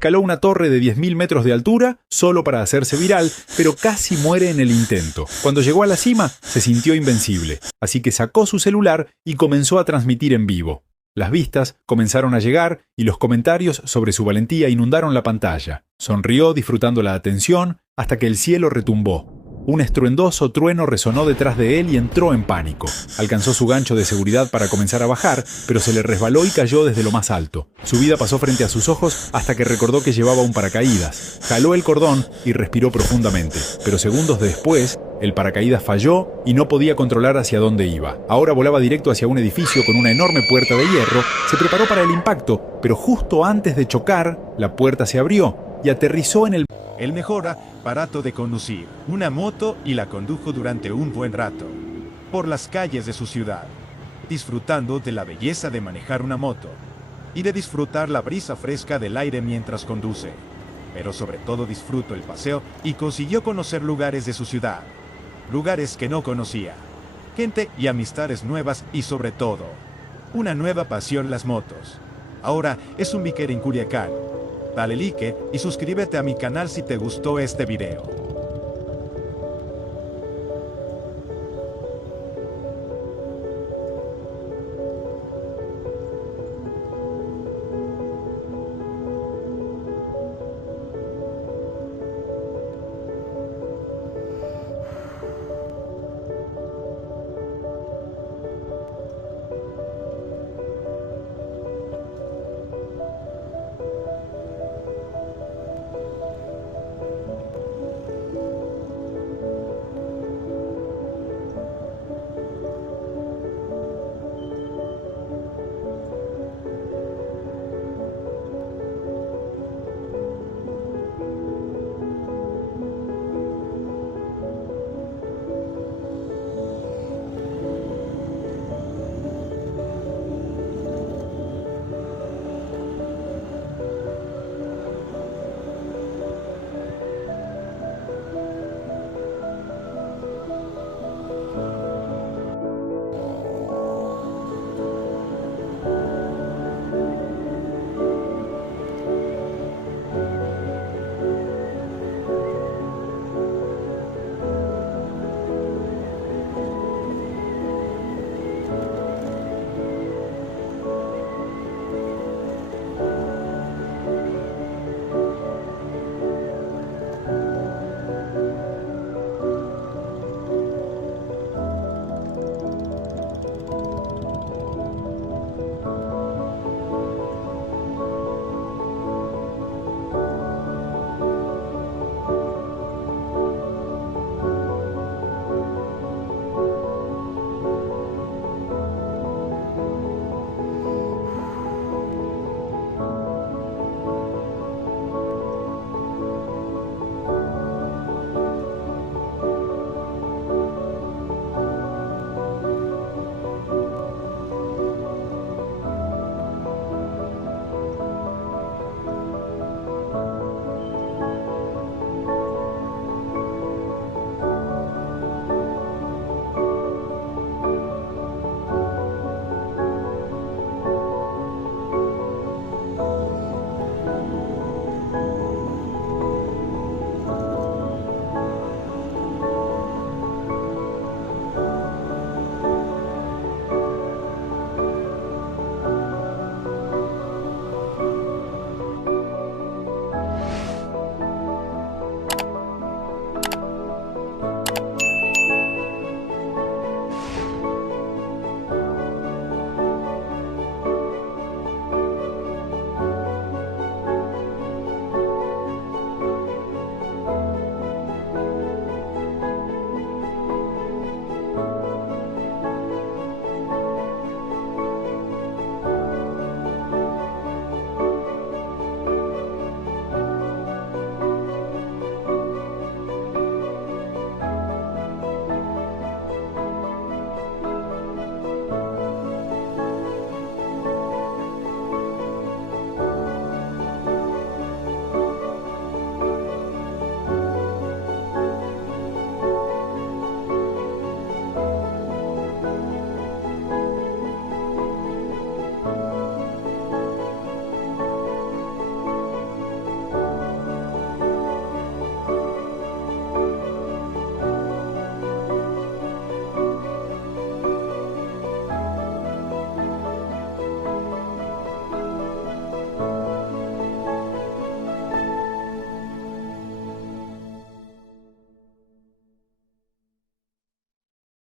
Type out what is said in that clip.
Escaló una torre de 10.000 metros de altura solo para hacerse viral, pero casi muere en el intento. Cuando llegó a la cima, se sintió invencible, así que sacó su celular y comenzó a transmitir en vivo. Las vistas comenzaron a llegar y los comentarios sobre su valentía inundaron la pantalla. Sonrió disfrutando la atención hasta que el cielo retumbó. Un estruendoso trueno resonó detrás de él y entró en pánico. Alcanzó su gancho de seguridad para comenzar a bajar, pero se le resbaló y cayó desde lo más alto. Su vida pasó frente a sus ojos hasta que recordó que llevaba un paracaídas. Jaló el cordón y respiró profundamente, pero segundos después, el paracaídas falló y no podía controlar hacia dónde iba. Ahora volaba directo hacia un edificio con una enorme puerta de hierro. Se preparó para el impacto, pero justo antes de chocar, la puerta se abrió y aterrizó en el mejor aparato de conducir, una moto, y la condujo durante un buen rato por las calles de su ciudad, disfrutando de la belleza de manejar una moto y de disfrutar la brisa fresca del aire mientras conduce. Pero sobre todo disfrutó el paseo y consiguió conocer lugares de su ciudad, lugares que no conocía, gente y amistades nuevas y sobre todo, una nueva pasión: las motos. Ahora es un biker en Culiacán. Dale like y suscríbete a mi canal si te gustó este video.